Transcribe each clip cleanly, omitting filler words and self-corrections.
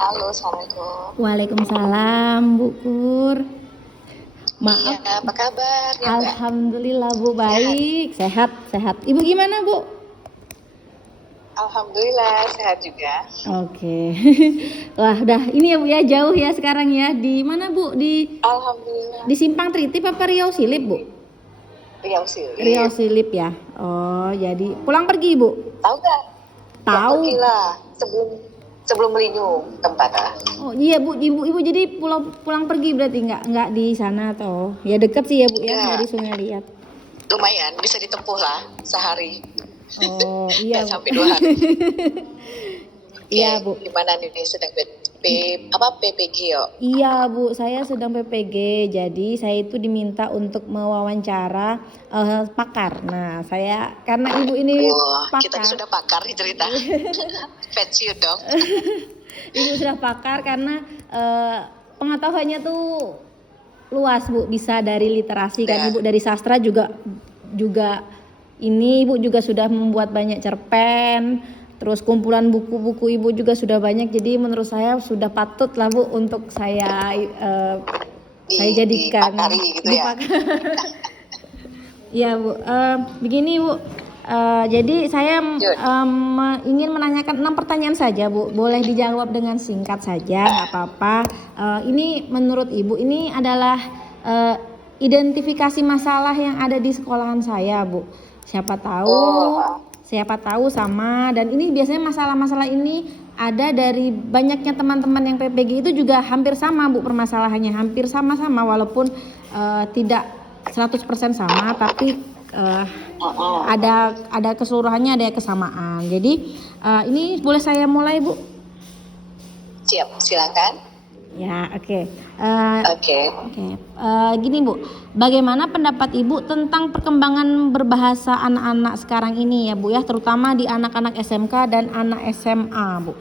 Halo, Assalamualaikum. Waalaikumsalam, Bu Pur. Iya, Maaf, apa kabar ya Mbak? alhamdulillah Bu Sehat? baik, sehat, sehat. Ibu gimana Bu? Alhamdulillah, sehat juga. Oke. Wah, udah ini ya Bu ya, jauh ya sekarang ya. Di mana Bu? Alhamdulillah. Di Simpang Tritip apa Riau Silip Bu? Riau Riau Silip. Silip ya. Oh, jadi pulang pergi Bu? Tahu nggak? Pulang Tahu. pergilah sebelum sebelum Melinyung tempatnya. Oh iya Bu, ibu jadi pulang pergi berarti nggak di sana atau ya deket sih ya Bu ya Enggak, dari Sungai Liat. lumayan bisa ditempuh lah sehari. Oh iya Nggak Bu. sampai 2 hari. Oke, Iya Bu. gimana nih sedang PPG yo? Iya Bu, saya sedang PPG, jadi saya itu diminta untuk mewawancara pakar. Nah, saya karena Ibu ini Wah, kita pakar, sudah pakar nih cerita. Pensiun dong. Ibu sudah pakar karena pengetahuannya tuh luas Bu, bisa dari literasi kan Ya. Ibu, dari sastra juga juga ini Ibu juga sudah membuat banyak cerpen. Terus kumpulan buku-buku Ibu juga sudah banyak, jadi menurut saya sudah patut lah Bu untuk saya jadikan Dipakari gitu ya. Ya Bu, begini Bu, jadi saya ingin menanyakan 6 pertanyaan saja Bu, boleh dijawab dengan singkat saja, nggak apa-apa. Ini menurut Ibu ini adalah identifikasi masalah yang ada di sekolahan saya Bu. Siapa tahu sama, dan ini biasanya masalah-masalah ini ada dari banyaknya teman-teman yang PPG itu juga hampir sama Bu permasalahannya, hampir sama-sama walaupun tidak 100% sama, tapi ada keseluruhannya, ada kesamaan. Jadi ini boleh saya mulai Bu? Siap, silakan. Ya, oke. Oke. Gini Bu, bagaimana pendapat Ibu tentang perkembangan berbahasa anak-anak sekarang ini ya Bu ya, terutama di anak-anak SMK dan anak SMA Bu?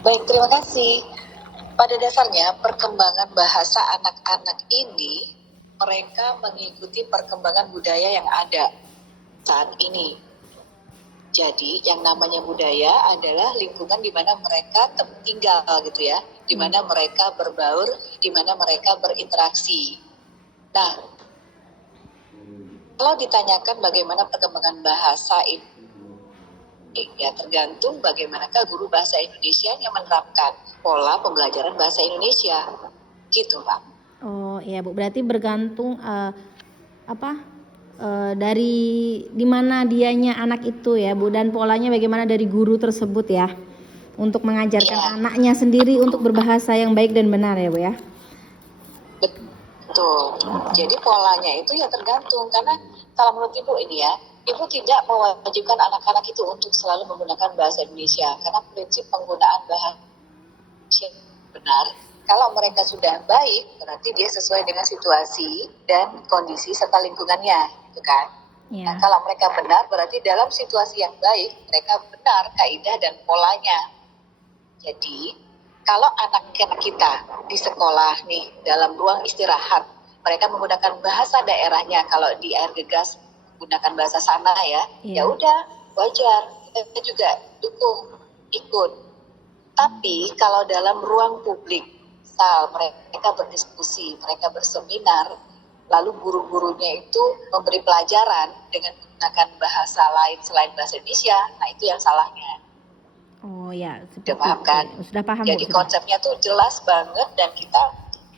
Baik, terima kasih. Pada dasarnya perkembangan bahasa anak-anak ini mereka mengikuti perkembangan budaya yang ada saat ini. Jadi yang namanya budaya adalah lingkungan di mana mereka tinggal gitu ya, di mana mereka berbaur, di mana mereka berinteraksi. Nah, kalau ditanyakan bagaimana perkembangan bahasa ini, ya tergantung bagaimanakah guru bahasa Indonesia yang menerapkan pola pembelajaran bahasa Indonesia, gitu Pak. Oh iya Bu, berarti bergantung dari di mana dianya anak itu ya Bu, dan polanya bagaimana dari guru tersebut ya, untuk mengajarkan anaknya sendiri untuk berbahasa yang baik dan benar ya Bu ya. Betul. Jadi polanya itu ya tergantung, karena kalau menurut Ibu ini ya, Ibu tidak mewajibkan anak-anak itu untuk selalu menggunakan bahasa Indonesia, karena prinsip penggunaan bahasa benar. Kalau mereka sudah baik, berarti dia sesuai dengan situasi dan kondisi serta lingkungannya, gitu kan? Ya. Nah, kalau mereka benar, berarti dalam situasi yang baik, mereka benar kaidah dan polanya. Jadi, kalau anak-anak kita di sekolah nih, dalam ruang istirahat, mereka menggunakan bahasa daerahnya, kalau di air gegas menggunakan bahasa sana ya, ya udah wajar, kita juga dukung, ikut. Tapi kalau dalam ruang publik, misal mereka berdiskusi, mereka berseminar, lalu guru-gurunya itu memberi pelajaran dengan menggunakan bahasa lain selain bahasa Indonesia, nah itu yang salahnya. Oh ya, Sudah paham kan? Sudah paham Jadi Bu. konsepnya tuh jelas banget dan kita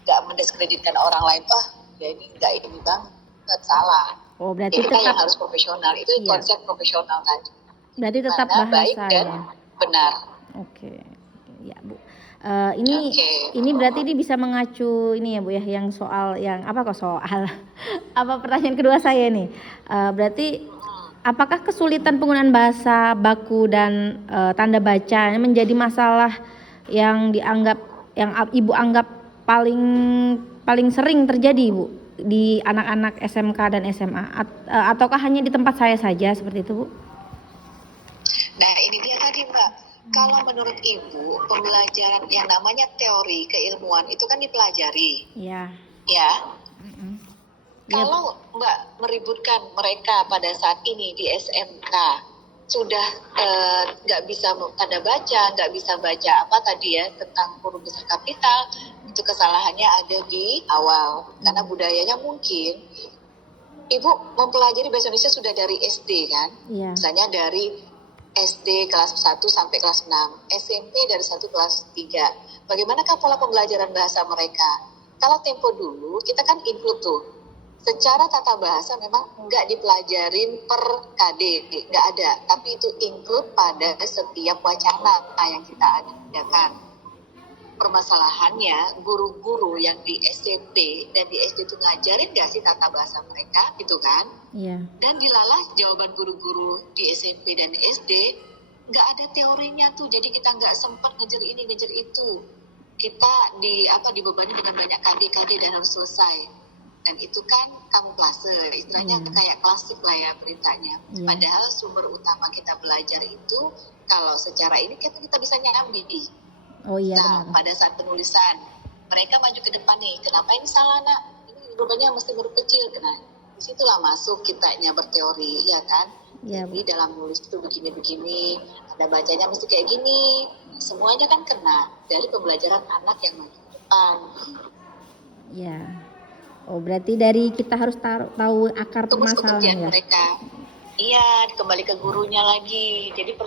nggak mendiskreditkan orang lain. Ya ini nggak ini banget, salah. Oh berarti kita yang harus profesional, itu konsep profesional tadi. Berarti tetap bahasa baik dan benar. Oke. Ya Bu. Ini berarti ini bisa mengacu ini ya Bu ya, yang soal yang apa pertanyaan kedua saya nih. Berarti apakah kesulitan penggunaan bahasa baku dan tanda baca menjadi masalah yang Ibu anggap paling sering terjadi Bu di anak-anak SMK dan SMA, ataukah hanya di tempat saya saja seperti itu Bu? Nah ini dia tadi Mbak. Kalau menurut Ibu, pembelajaran yang namanya teori keilmuan itu kan dipelajari. Iya. Ya. Kalau Mbak meributkan mereka pada saat ini di SMK, sudah nggak bisa tanda baca, nggak bisa baca apa tadi ya tentang huruf besar kapital, itu kesalahannya ada di awal. Karena budayanya mungkin Ibu mempelajari bahasa Indonesia sudah dari SD kan? Iya. Misalnya dari SD kelas 1 sampai kelas 6, SMP dari 1 kelas 3. Bagaimanakah pola pembelajaran bahasa mereka? Kalau tempo dulu, kita kan include tuh. Secara tata bahasa memang nggak dipelajarin per KD, nggak ada. Tapi itu include pada setiap wacana yang kita adakan. Permasalahannya guru-guru yang di SMP dan di SD itu ngajarin nggak sih tata bahasa mereka gitu kan? Iya. Dan dilalah jawaban guru-guru di SMP dan SD nggak ada teorinya tuh, jadi kita nggak sempat ngejar ini ngejar itu. Kita dibebani dengan banyak KD dan harus selesai. Dan itu kan kamuflase, istilahnya kayak klasik lah ya beritanya. Padahal sumber utama kita belajar itu kalau secara ini kita bisa nyambi. Oh iya, Nah, benar. pada saat penulisan, mereka maju ke depan nih. Kenapa ini salah nak? Ini rupanya mesti huruf kecil. Nah, disitulah masuk kitanya berteori, ya kan? Iya, Jadi dalam nulis itu begini-begini, ada bacanya mesti kayak gini. Semuanya kan kena dari pembelajaran anak yang maju ke depan. Iya. Oh, berarti dari kita harus tahu akar Terus permasalahan pekerjaan ya. mereka. Iya, kembali ke gurunya lagi. Jadi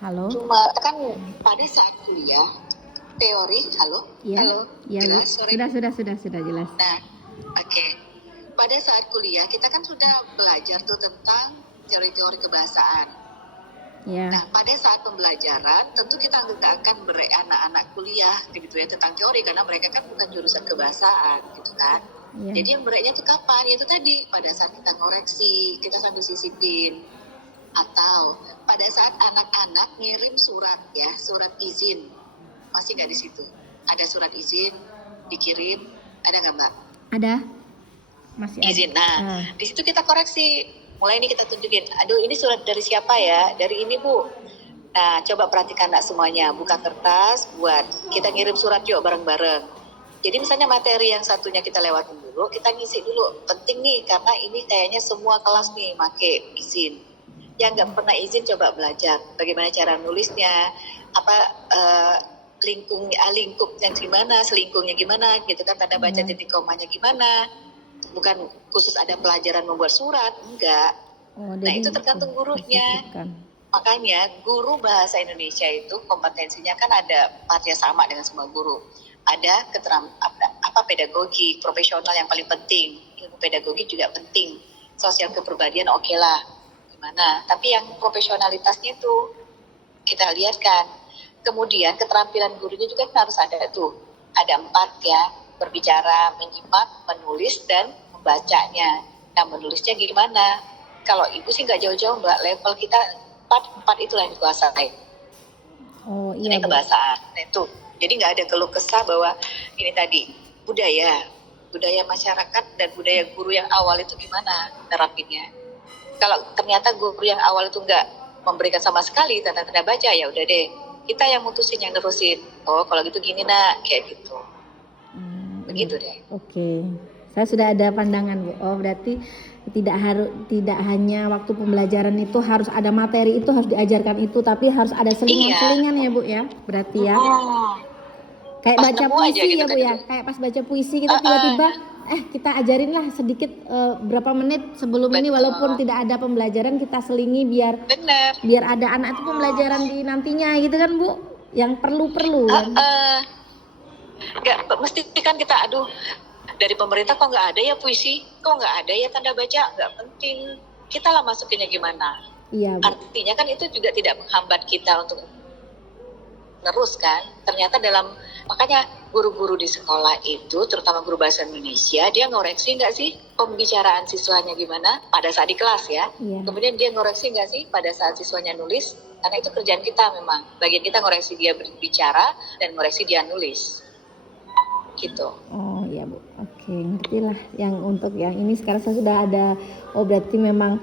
Halo? cuma kan pada saat kuliah, teori, halo? Iya. Halo? Iya, Bu. Jelas, sorry. Sudah jelas. Nah, oke. Pada saat kuliah kita kan sudah belajar tuh tentang teori-teori kebahasaan. Iya. Nah, pada saat pembelajaran tentu kita nggak akan anak-anak kuliah gitu ya tentang teori karena mereka kan bukan jurusan kebahasaan gitu kan. Iya. Jadi yang bereknya itu kapan? Itu tadi pada saat kita ngoreksi, kita sambil sisipin. Atau pada saat anak-anak ngirim surat ya, surat izin. Masih nggak di situ? Ada surat izin dikirim, ada nggak Mbak? Ada? Masih ada. Izin. Nah, di situ kita koreksi. Mulai ini kita tunjukin. Aduh, ini surat dari siapa ya? Dari ini Bu. Nah, coba perhatikan nak semuanya. Buka kertas, buat kita ngirim surat yuk bareng-bareng. Jadi misalnya materi yang satunya kita lewatin dulu, kita ngisi dulu. Penting nih karena ini kayaknya semua kelas nih make izin. Yang nggak pernah izin coba belajar. Bagaimana cara nulisnya? Apa lingkupnya gimana? Selingkungnya gimana? Gitu kan? Tanda baca titik komanya gimana? Bukan khusus ada pelajaran membuat surat, enggak. Nah itu tergantung gurunya. Makanya guru bahasa Indonesia itu kompetensinya kan ada partnya sama dengan semua guru. Ada pedagogi, profesional yang paling penting. Ilmu pedagogi juga penting. Sosial kepribadian oke lah. Gimana? Tapi yang profesionalitasnya itu kita lihat kan. Kemudian keterampilan gurunya juga kan harus ada tuh. Ada 4 ya. Berbicara, menyimak, menulis, dan membacanya. Nah, menulisnya gimana? Kalau ibu sih nggak jauh-jauh, Mbak. Level kita 4 itulah yang dikuasai. Oh iya. Ini kebahasaan. Nah, itu. Jadi nggak ada keluh kesah bahwa ini tadi, budaya masyarakat dan budaya guru yang awal itu gimana nerapinnya. Kalau ternyata guru yang awal itu nggak memberikan sama sekali tanda-tanda baca, ya udah deh. Kita yang mutusin, yang nerusin. Oh, kalau gitu gini nak, kayak gitu. Begitu deh. Oke, saya sudah ada pandangan Bu. Oh berarti tidak hanya waktu pembelajaran itu harus ada materi itu harus diajarkan itu, tapi harus ada selingan-selingan ya Bu ya. Berarti ya. Kayak pas baca puisi gitu, ya Bu ya. Kayak pas baca puisi kita tiba-tiba kita ajarin lah sedikit berapa menit sebelum ini walaupun tidak ada pembelajaran kita selingi biar ada anak itu pembelajaran di nantinya gitu kan Bu. Yang perlu kan. Nggak mesti kan kita dari pemerintah kok nggak ada ya puisi, kok nggak ada ya tanda baca, nggak penting, kita lah masukinnya gimana. Iya, Bu. Artinya kan itu juga tidak menghambat kita untuk terus kan. Ternyata makanya guru-guru di sekolah itu terutama guru bahasa Indonesia dia ngoreksi nggak sih pembicaraan siswanya gimana pada saat di kelas ya. Kemudian dia ngoreksi nggak sih pada saat siswanya nulis, karena itu kerjaan kita memang, bagian kita ngoreksi dia berbicara dan ngoreksi dia nulis gitu. Oh iya Bu, oke, ngerti lah. Yang untuk yang ini sekarang saya sudah ada. Oh berarti memang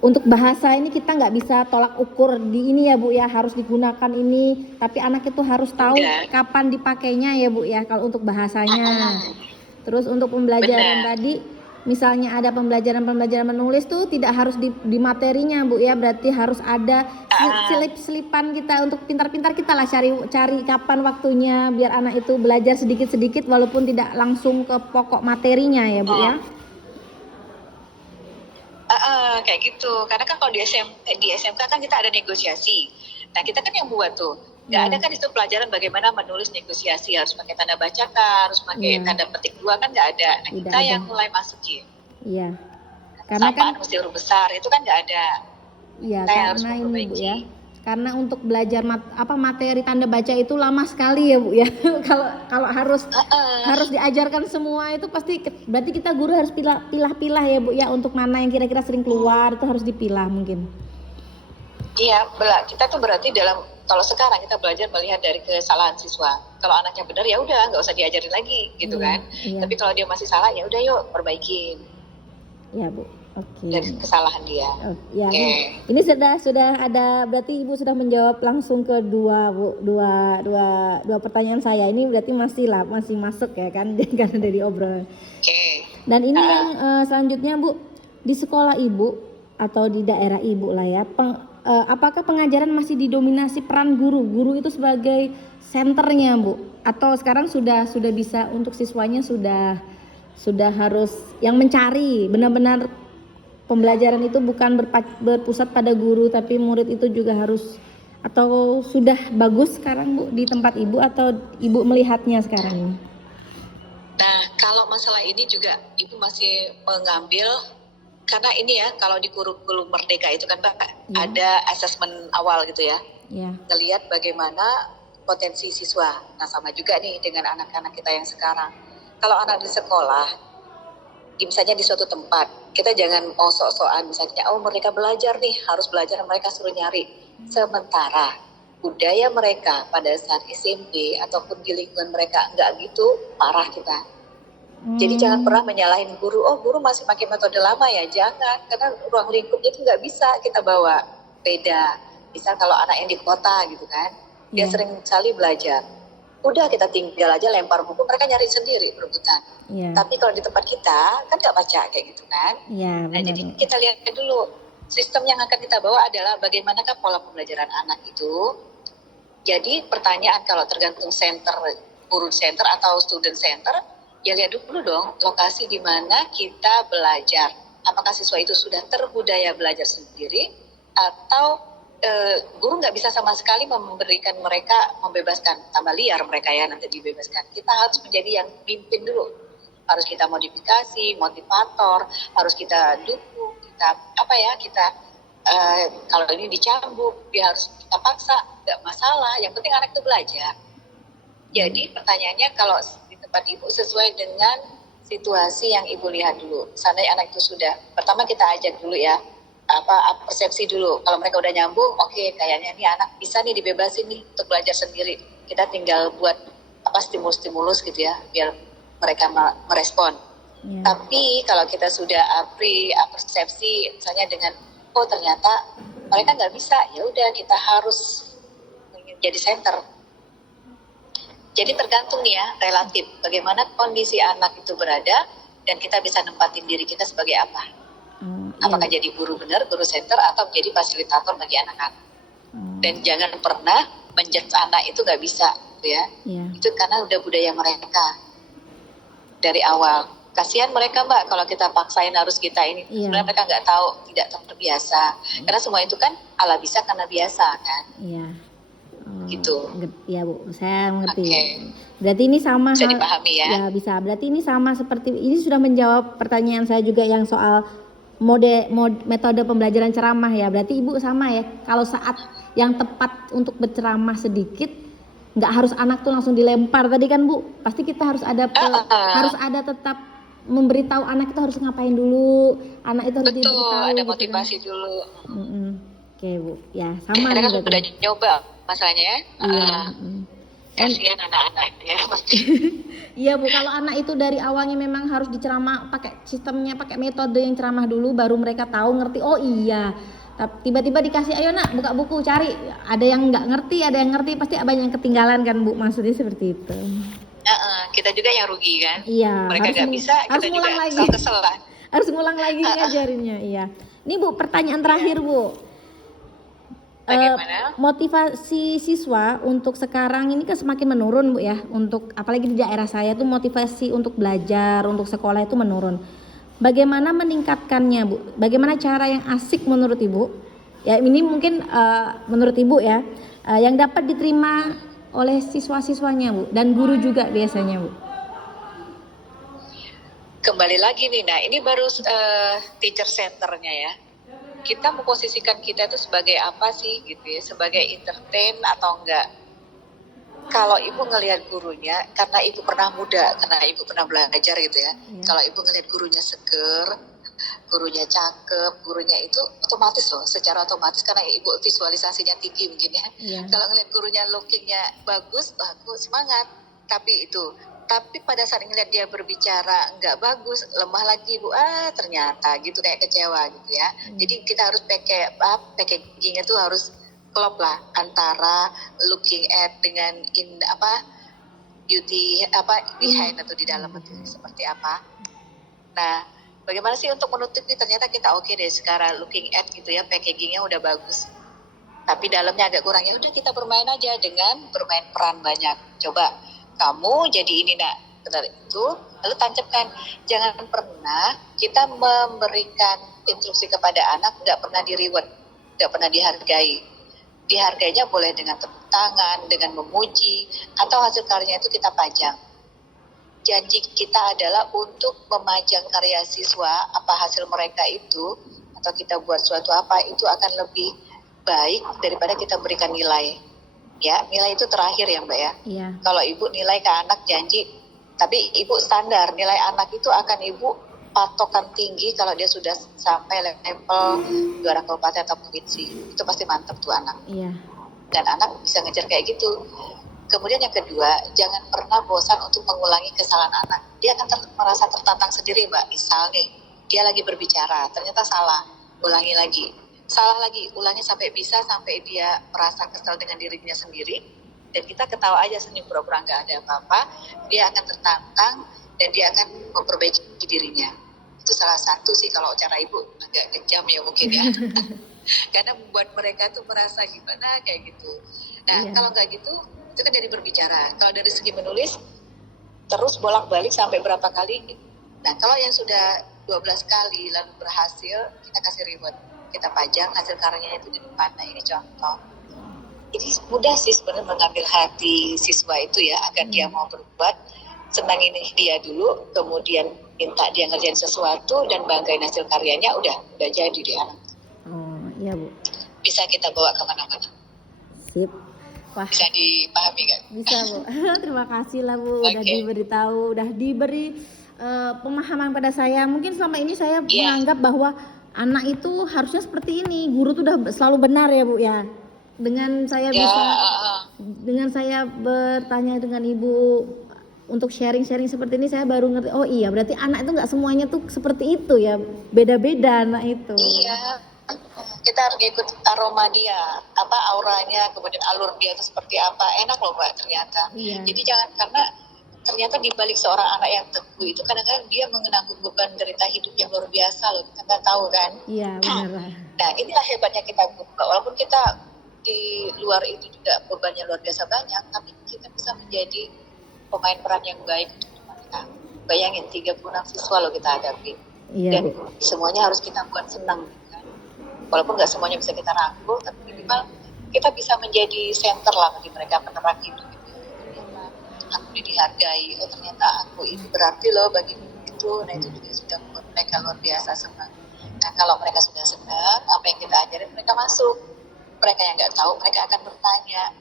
untuk bahasa ini kita nggak bisa tolak ukur di ini ya Bu ya, harus digunakan ini. Tapi anak itu harus tahu kapan dipakainya ya Bu ya kalau untuk bahasanya. Terus untuk pembelajaran tadi misalnya ada pembelajaran menulis tuh tidak harus di materinya Bu ya, berarti harus ada selip-selipan kita untuk pintar-pintar kita lah cari kapan waktunya biar anak itu belajar sedikit-sedikit walaupun tidak langsung ke pokok materinya ya Bu ya. Kayak gitu, karena kan kalau di SMK kan kita ada negosiasi. Nah kita kan yang buat tuh, nggak ada kan itu pelajaran bagaimana menulis negosiasi, harus pakai tanda baca kah, harus pakai tanda petik dua kan nggak ada. Nah kita yang mulai masukin. Iya. Karena samaan kan mesti huruf besar itu kan nggak ada. Iya, Kita karena harus ini Bu memperbaiki. ya. Karena untuk belajar materi tanda baca itu lama sekali ya Bu ya. Kalau harus diajarkan semua itu pasti berarti kita guru harus pilah-pilah ya Bu ya, untuk mana yang kira-kira sering keluar itu harus dipilah mungkin. Iya, kita tuh berarti kalau sekarang kita belajar melihat dari kesalahan siswa. Kalau anaknya benar ya udah nggak usah diajarin lagi gitu kan. Iya. Tapi kalau dia masih salah ya udah yuk perbaikin. Ya Bu. Oke. Dari kesalahan dia. Ya, ini sudah ada, berarti Ibu sudah menjawab langsung ke dua pertanyaan saya. Ini berarti masih masuk ya kan karena dari obrolan. Dan ini yang selanjutnya Bu, di sekolah Ibu atau di daerah Ibu lah ya, apakah pengajaran masih didominasi peran guru? Guru itu sebagai senternya Bu, atau sekarang sudah bisa untuk siswanya sudah harus yang mencari benar-benar pembelajaran itu bukan berpusat pada guru tapi murid itu juga harus, atau sudah bagus sekarang Bu di tempat Ibu atau Ibu melihatnya sekarang ini? Nah kalau masalah ini juga Ibu masih mengambil, karena ini ya kalau di kurikulum Merdeka itu kan Mbak ada asesmen awal gitu ya, ngelihat bagaimana potensi siswa. Nah sama juga nih dengan anak-anak kita yang sekarang. Kalau anak di sekolah, misalnya di suatu tempat, kita jangan mau sok-sokan misalnya, mereka belajar nih, harus belajar, mereka suruh nyari. Sementara budaya mereka pada saat SMP ataupun di lingkungan mereka nggak gitu, parah kita. Jadi jangan pernah menyalahin guru, guru masih pakai metode lama ya, jangan. Karena ruang lingkupnya itu nggak bisa kita bawa, beda. Misal kalau anak yang di kota gitu kan, dia sering sekali belajar. Udah kita tinggal aja lempar buku, mereka nyari sendiri berebutan. Tapi kalau di tempat kita kan nggak baca kayak gitu kan. Nah jadi kita lihat dulu sistem yang akan kita bawa adalah bagaimanakah pola pembelajaran anak itu. Jadi pertanyaan kalau tergantung guru center atau student center, ya lihat dulu dong lokasi di mana kita belajar. Apakah siswa itu sudah terbudaya belajar sendiri atau guru nggak bisa sama sekali memberikan mereka, membebaskan, tambah liar mereka ya nanti dibebaskan. Kita harus menjadi yang pimpin dulu, harus kita modifikasi, motivator, harus kita dukung, kita kalau ini dicambuk, dia harus kita paksa, nggak masalah, yang penting anak itu belajar. Jadi pertanyaannya kalau di tempat Ibu sesuai dengan situasi yang Ibu lihat dulu. Seandainya anak itu sudah, pertama kita ajak dulu ya, persepsi dulu. Kalau mereka udah nyambung, oke, kayaknya nih anak bisa nih dibebasin nih untuk belajar sendiri. Kita tinggal buat stimulus gitu ya, biar mereka merespon. Tapi kalau kita sudah persepsi, misalnya dengan ternyata mereka nggak bisa, ya udah kita harus jadi center. Jadi tergantung nih ya, relatif bagaimana kondisi anak itu berada dan kita bisa nempatin diri kita sebagai apa. Apakah jadi guru benar, guru center, atau menjadi fasilitator bagi anak-anak. Dan jangan pernah menjudge anak itu nggak bisa, gitu ya. Itu karena udah budaya mereka dari awal. Kasihan mereka Mbak, kalau kita paksain harus kita ini. Sebenarnya mereka nggak tahu, tidak terbiasa. Karena semua itu kan ala bisa karena biasa kan. Gitu. Ya Bu, saya mengerti. Berarti ini sama. Bisa dipahami ya? Ya bisa. Berarti ini sama seperti ini sudah menjawab pertanyaan saya juga yang soal metode pembelajaran ceramah ya. Berarti Ibu sama ya. Kalau saat yang tepat untuk berceramah sedikit, nggak harus anak tuh langsung dilempar tadi kan Bu. Pasti kita harus ada harus ada tetap memberitahu anak itu harus ngapain dulu. Anak itu harus diberitahu. Ada motivasi gitu kan dulu. Oke Bu. Ya sama. Mereka kan udah nyoba masalahnya ya. Kasihan anak-anak ya pasti. Iya Bu, kalau anak itu dari awalnya memang harus diceramah pakai sistemnya, pakai metode yang ceramah dulu, baru mereka tahu ngerti. Oh iya, tiba-tiba dikasih ayo nak buka buku cari, ada yang nggak ngerti, ada yang ngerti, pasti banyak yang ketinggalan kan Bu, maksudnya seperti itu. Kita juga yang rugi kan. Iya. Mereka nggak bisa, kita juga kesel lah. Harus ngulang lagi ngajarinnya. Iya. Ini Bu, pertanyaan terakhir Bu. Bagaimana? Motivasi siswa untuk sekarang ini kan semakin menurun Bu ya. Untuk apalagi di daerah saya tuh motivasi untuk belajar, untuk sekolah itu menurun. Bagaimana meningkatkannya Bu? Bagaimana cara yang asik menurut Ibu? Ya ini mungkin menurut Ibu ya, yang dapat diterima oleh siswa-siswanya Bu dan guru juga biasanya Bu. Kembali lagi nih, nah ini baru teacher centernya ya. Kita memposisikan kita itu sebagai apa sih gitu ya, sebagai entertain atau enggak. Kalau ibu ngelihat gurunya, karena ibu pernah muda, karena ibu pernah belajar gitu ya. Kalau ibu ngelihat gurunya seger, gurunya cakep, gurunya itu otomatis loh, secara otomatis karena ibu visualisasinya tinggi mungkin ya. Kalau ngelihat gurunya lookingnya bagus, aku semangat. Tapi pada saat ngeliat dia berbicara nggak bagus, lemah lagi Bu, ternyata gitu, kayak kecewa gitu ya. Jadi kita harus packagingnya tuh harus klop lah antara looking at dengan beauty behind atau di dalam itu seperti apa. Nah, bagaimana sih untuk menutupi, ternyata kita oke deh sekarang looking at gitu ya, packagingnya udah bagus. Tapi dalamnya agak kurang, ya udah kita bermain aja dengan bermain peran banyak. Coba kamu jadi ini nak, benar itu, lalu tancapkan. Jangan pernah kita memberikan instruksi kepada anak nggak pernah di reward, nggak pernah dihargai. Dihargainya boleh dengan tepuk tangan, dengan memuji, atau hasil karyanya itu kita pajang. Janji kita adalah untuk memajang karya siswa, apa hasil mereka itu, atau kita buat suatu apa, itu akan lebih baik daripada kita berikan nilai. Ya, nilai itu terakhir ya Mbak ya. Iya. Kalau ibu nilai ke anak janji, tapi ibu standar nilai anak itu akan ibu patokan tinggi kalau dia sudah sampai level juara kabupaten atau provinsi. Itu pasti mantap tuh anak. Iya. Dan anak bisa ngejar kayak gitu. Kemudian yang kedua, jangan pernah bosan untuk mengulangi kesalahan anak. Dia akan merasa tertantang sendiri Mbak. Misal nih, dia lagi berbicara, ternyata salah, ulangi lagi. Salah lagi, ulangi sampai bisa, sampai dia merasa kesal dengan dirinya sendiri, dan kita ketawa aja senyum pura-pura nggak ada apa-apa, dia akan tertantang dan dia akan memperbaiki dirinya. Itu salah satu sih kalau cara ibu, agak kejam ya mungkin ya. Karena membuat mereka tuh merasa gimana kayak gitu. Nah, kalau nggak gitu, itu kan dari berbicara. Kalau dari segi menulis, terus bolak-balik sampai berapa kali. Nah, kalau yang sudah 12 kali lalu berhasil, kita kasih reward. Kita pajang hasil karyanya itu di depan. Nah, ini contoh. Jadi mudah sih sebenarnya mengambil hati siswa itu ya, agar dia mau berbuat. Senangin dia dulu, kemudian minta dia ngerjain sesuatu dan banggain hasil karyanya, udah jadi dia anak. Oh iya Bu. Bisa kita bawa kemana-mana. Sip. Wah. Bisa dipahami nggak? Bisa Bu. Terima kasih lah Bu, udah diberitahu, udah diberi pemahaman pada saya. Mungkin selama ini saya menganggap bahwa anak itu harusnya seperti ini, guru tuh udah selalu benar ya Bu ya. Dengan saya dengan saya bertanya dengan Ibu untuk sharing-sharing seperti ini, saya baru ngerti, oh iya berarti anak itu nggak semuanya tuh seperti itu ya, beda-beda anak itu. Iya, kita harus ikut aroma dia, auranya, kemudian alur dia itu seperti apa, enak loh Mbak ternyata. Jadi jangan, karena ternyata di balik seorang anak yang teguh itu kadang-kadang dia mengenanggung beban derita hidup yang luar biasa loh, kita nggak tahu kan. Iya benar. Nah inilah hebatnya kita, walaupun kita di luar itu juga bebannya luar biasa banyak, tapi kita bisa menjadi pemain peran yang baik untuk mereka. Bayangin 36 siswa loh kita hadapi, dan semuanya harus kita buat senang kan? Walaupun nggak semuanya bisa kita rangkul, tapi minimal kita bisa menjadi center lah bagi mereka, penerang hidup gitu. Ternyata aku dihargai, oh ternyata aku ini berarti loh bagi itu. Nah itu juga sudah membuat mereka luar biasa senang. Nah kalau mereka sudah senang, apa yang kita ajarin mereka masuk. Mereka yang nggak tahu, mereka akan bertanya.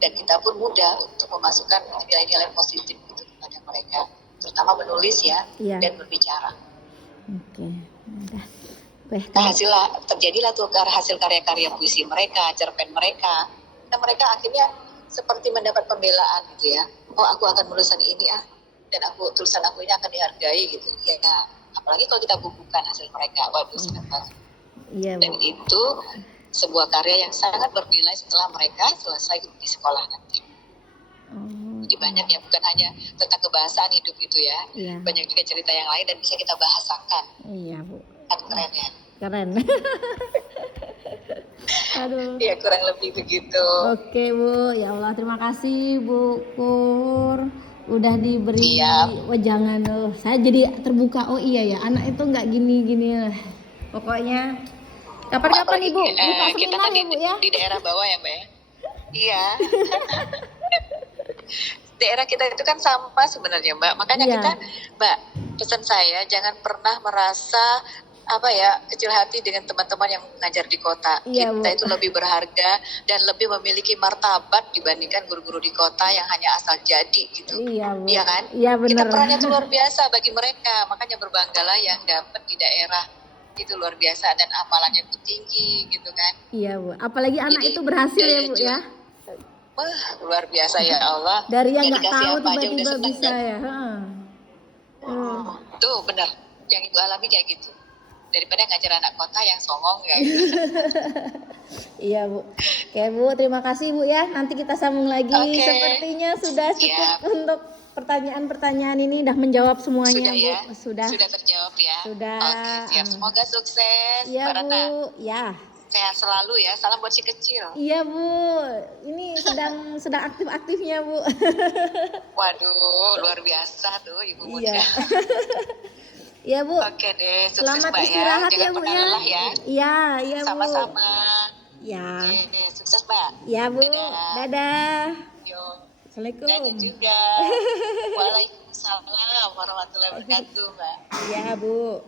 Dan kita pun mudah untuk memasukkan nilai-nilai positif itu kepada mereka, terutama menulis ya, dan berbicara. Oke. Nah terjadilah tuh hasil karya-karya puisi mereka, cerpen mereka. Dan mereka akhirnya seperti mendapat pembelaan gitu ya. Oh aku akan menuliskan ini dan tulisan aku ini akan dihargai gitu. Ya, apalagi kalau kita bukukan hasil mereka, waduh sangat bagus. Dan itu sebuah karya yang sangat bernilai setelah mereka selesai di sekolah nanti. Jadi banyak ya, bukan hanya tentang kebahasan hidup itu ya. Iya. Banyak juga cerita yang lain dan bisa kita bahasakan. Iya, Bu. Kan keren ya. Keren. Aduh. Ya kurang lebih begitu. Oke, Bu. Ya Allah, terima kasih Bu Kur. Udah diberi Siap. wejangan. Saya jadi terbuka. Oh iya ya, anak itu nggak gini-gini. Pokoknya kapan-kapan Ibu buka kita seminar kan ya Bu ya. di daerah bawah ya Mbak ya. Iya. Daerah kita itu kan sama sebenarnya Mbak. Makanya Iya. kita Mbak, pesan saya jangan pernah merasa kecil hati dengan teman-teman yang mengajar di kota. Iya, Kita Bu. itu lebih berharga dan lebih memiliki martabat dibandingkan guru-guru di kota yang hanya asal jadi gitu. Iya, Bu. Iya kan? Iya, Kita bener. perannya itu luar biasa bagi mereka. Makanya berbanggalah yang dapat di daerah itu luar biasa dan amalannya itu tinggi gitu kan. Iya, Bu. Apalagi anak Jadi, itu berhasil ya, Bu ya. Wah, luar biasa ya Allah. Dari yang Nggak nggak dikasih tahu apa aja udah tiba-tiba senang bisa kan? ya. Heeh. Tuh benar. Yang Ibu alami kayak gitu. Daripada ngajar anak kota yang songong ya gitu. Iya, Bu. Oke, Bu, terima kasih Bu ya. Nanti kita sambung lagi. Oke. Sepertinya sudah cukup Siap. untuk pertanyaan-pertanyaan ini, udah menjawab semuanya, Sudah Bu. ya? Sudah. Sudah terjawab ya? Sudah. Oke, siap. Semoga sukses. Iya, Mbak Ratna. Bu. Ya. Sehat selalu ya. Salam buat si kecil. Iya, Bu. Ini sedang aktif-aktifnya, Bu. Waduh, luar biasa tuh Ibu Iya. muda. Iya, Bu. Oke deh, sukses Selamat Mbak istirahat ya. ya, Jangan Bu pernah ya. lelah ya. Iya, iya, Bu. Sama-sama. Ya. Oke, sukses Mbak. Ya, Bu. Dadah. Dadah. Yo. Assalamualaikum. Dadah juga. Waalaikumsalam warahmatullahi wabarakatuh Mbak. Ya, Bu.